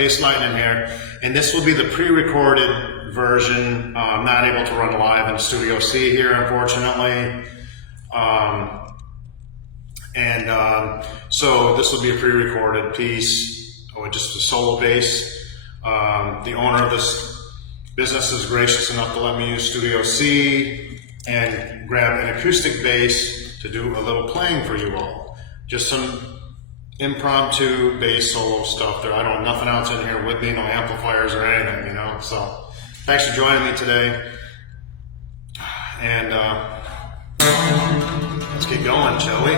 bass line in here, and this will be the pre-recorded version. I'm not able to run live in Studio C here, unfortunately. So this will be a pre-recorded piece with just a solo bass. The owner of this business is gracious enough to let me use Studio C and grab an acoustic bass to do a little playing for you all. Just some impromptu bass solo stuff there. I don't have nothing else in here with me, no amplifiers or anything, you know. So thanks for joining me today. And let's get going, shall we?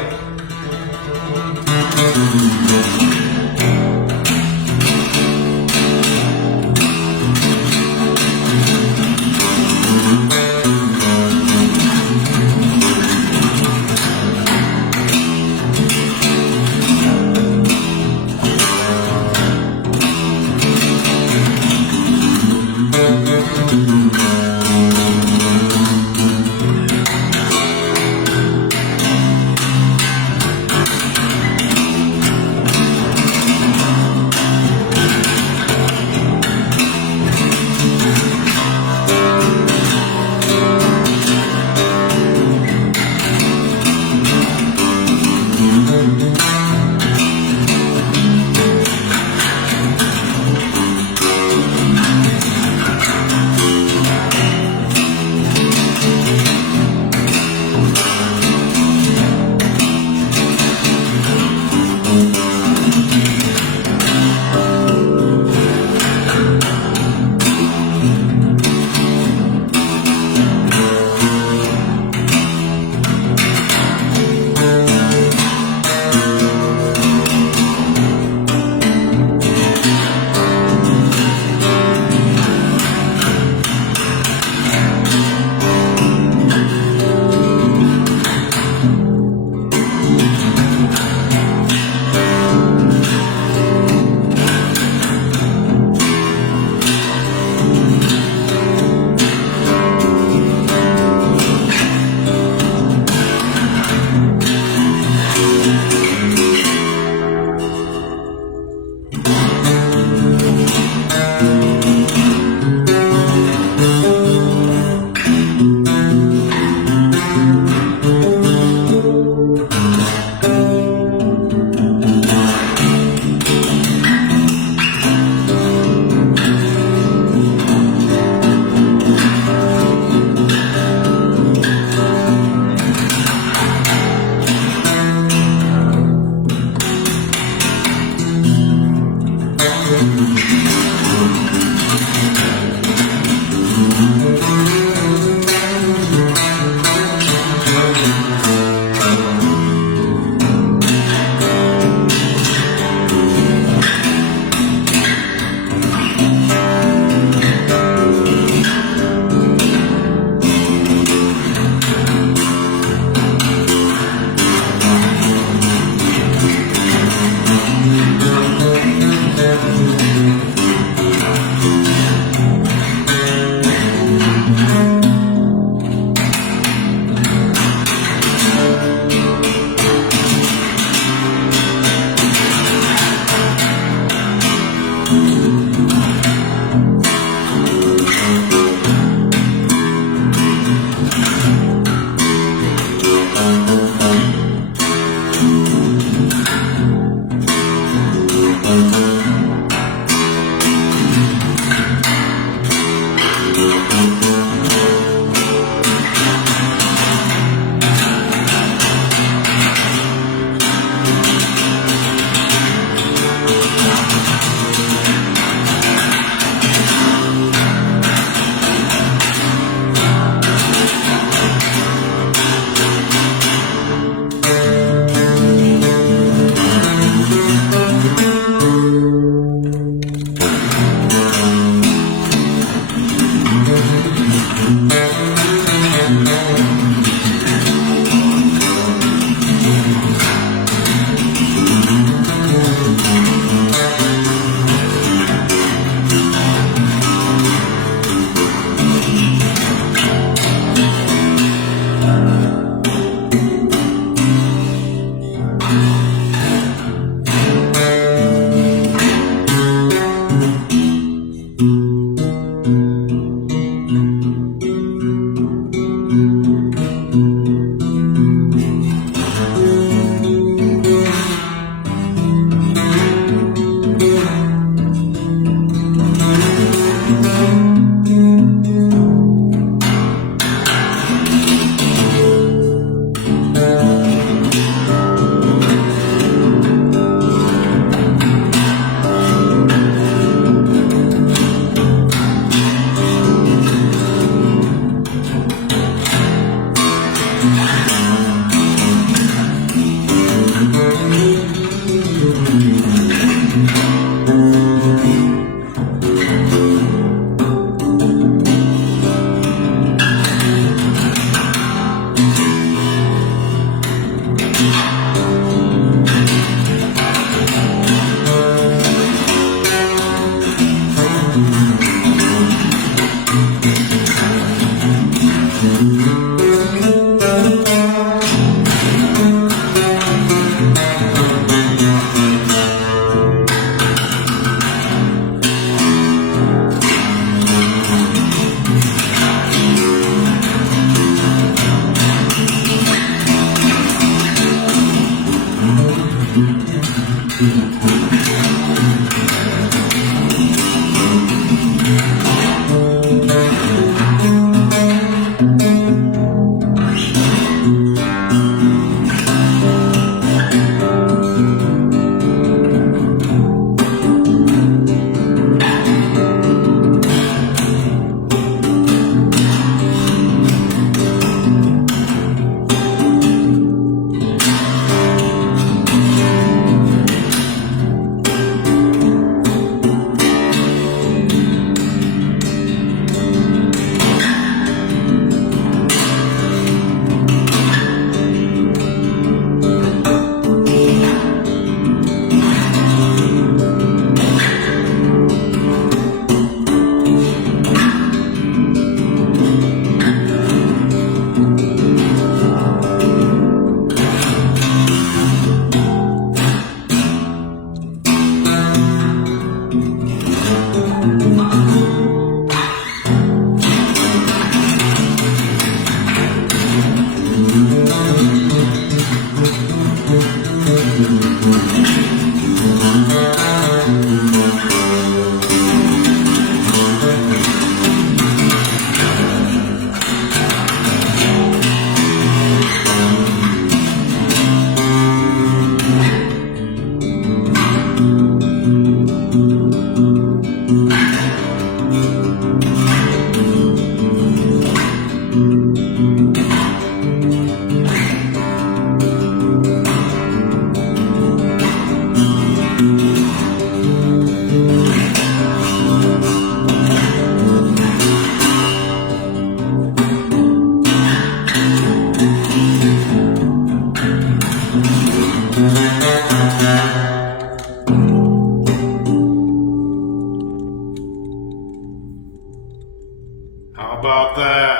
How about that?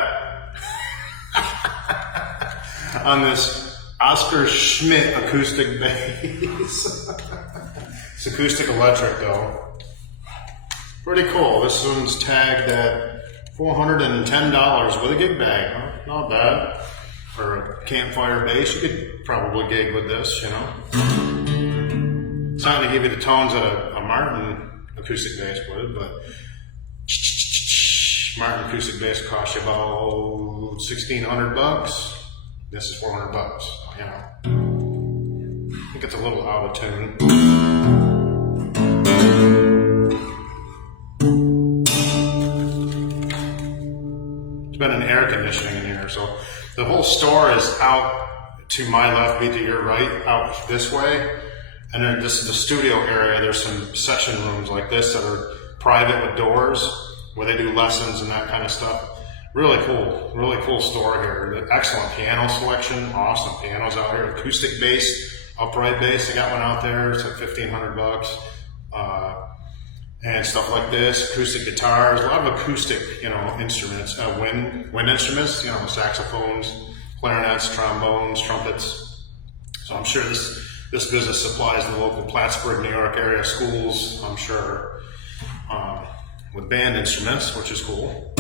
On this Oscar Schmidt acoustic bass. It's acoustic electric though. Pretty cool. This one's tagged at $410 with a gig bag. Huh? Not bad. For a campfire bass, you could probably gig with this, you know. It's not going to give you the tones that a Martin acoustic bass would, but Martin acoustic bass costs you about $1,600. This is $400, you know. I think it's a little out of tune. There's been an air conditioning in here, so the whole store is out to my left, be to your right, out this way. And then this is the studio area. There's some session rooms like this that are private with doors where they do lessons and that kind of stuff. Really cool store here. Excellent piano selection, awesome pianos out here. Acoustic bass, upright bass. They got one out there. It's like $1,500. And stuff like this, acoustic guitars, a lot of acoustic, you know, instruments, wind instruments, you know, saxophones, clarinets, trombones, trumpets. So I'm sure this business supplies the local Plattsburgh, New York area schools, I'm sure, with band instruments, which is cool.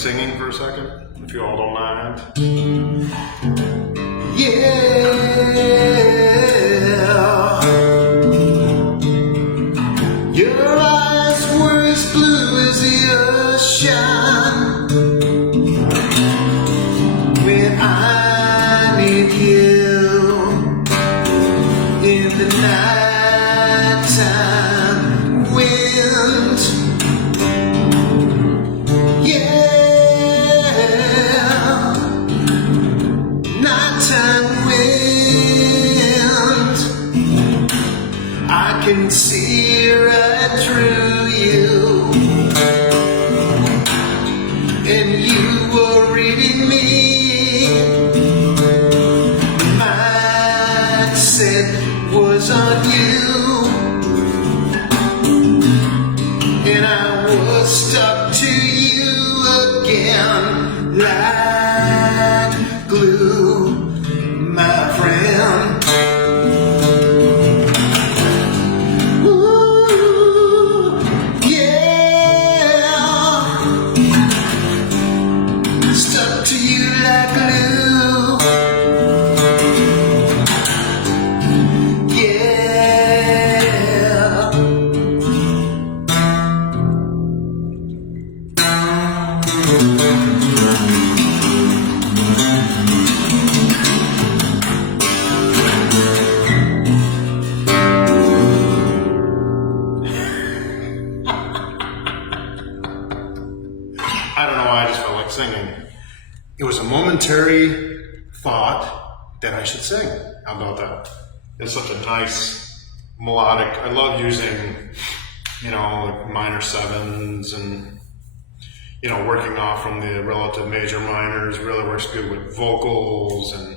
singing for a second, if you all don't mind. Yeah. Your eyes were as blue as the ocean when I need you in the nighttime wind. Yeah, nighttime wind. I can see right through you, and you were reading me. Mindset was on you, and I was stuck to you again like glue, my friend. Ooh, yeah, stuck to you like glue. Yeah. I don't know why I just felt like singing. It was a momentary thought that I should sing. How about that? It's such a nice melodic. I love using, like minor sevens and, working off from the relative major minors really works good with vocals and.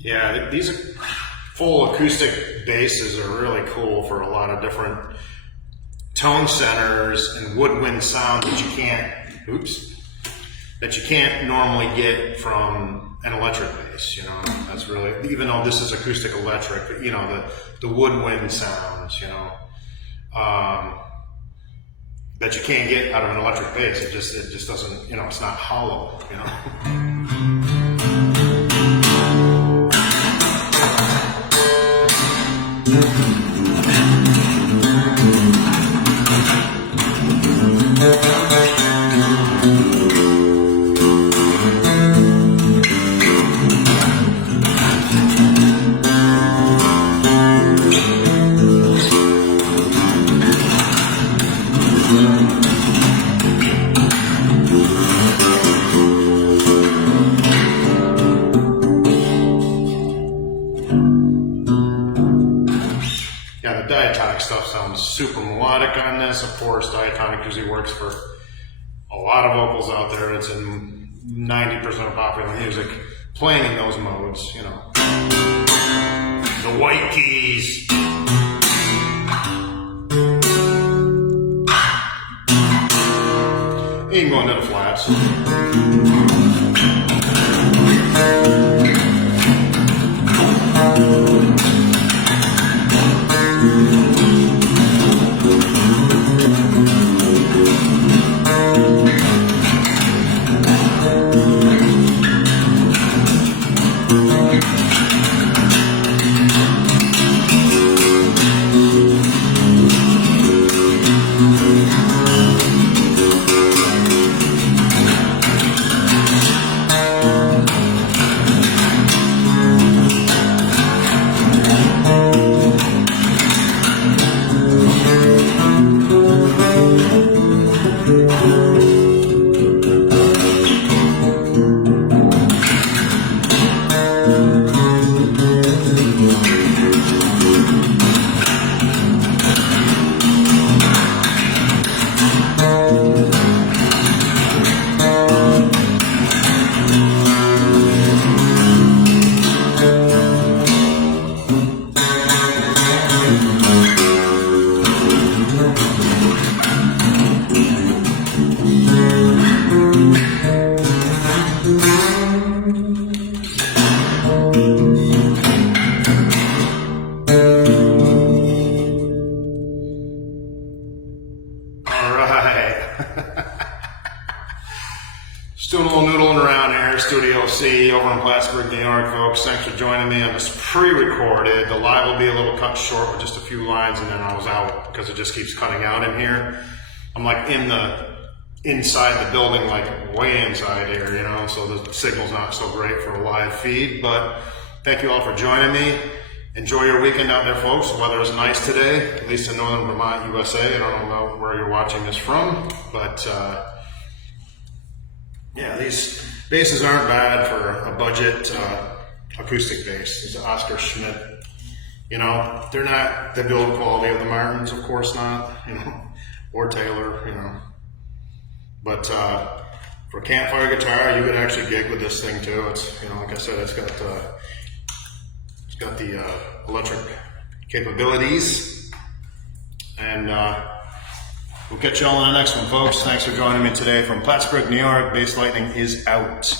Yeah, these full acoustic basses are really cool for a lot of different tone centers and woodwind sound that you can't normally get from an electric bass. That's really, even though this is acoustic electric, the woodwind sounds, that you can't get out of an electric bass. It just doesn't, it's not hollow, Yeah, the diatonic stuff sounds super melodic on this. Of course, diatonic usually works for a lot of vocals out there. It's in 90% of popular music, playing in those modes, The white keys. You can go into the flats. Just doing a little noodling around here, Studio C over in Plattsburgh, New York, folks. Thanks for joining me on this pre-recorded. The live will be a little cut short with just a few lines, and then I was out because it just keeps cutting out in here. I'm like inside the building, like way inside here, you know, so the signal's not so great for a live feed. But thank you all for joining me. Enjoy your weekend out there, folks. The weather is nice today, at least in northern Vermont, USA. I don't know where you're watching this from, but yeah, these basses aren't bad for a budget acoustic bass. It's an Oscar Schmidt. You know, they're not the build quality of the Martins, of course not, you know, or Taylor, you know. But for campfire guitar, you could actually gig with this thing too. It's, you know, like I said, it's got the electric capabilities. And we'll catch you all in the next one, folks. Thanks for joining me today from Plattsburgh, New York. Bass Lightning is out.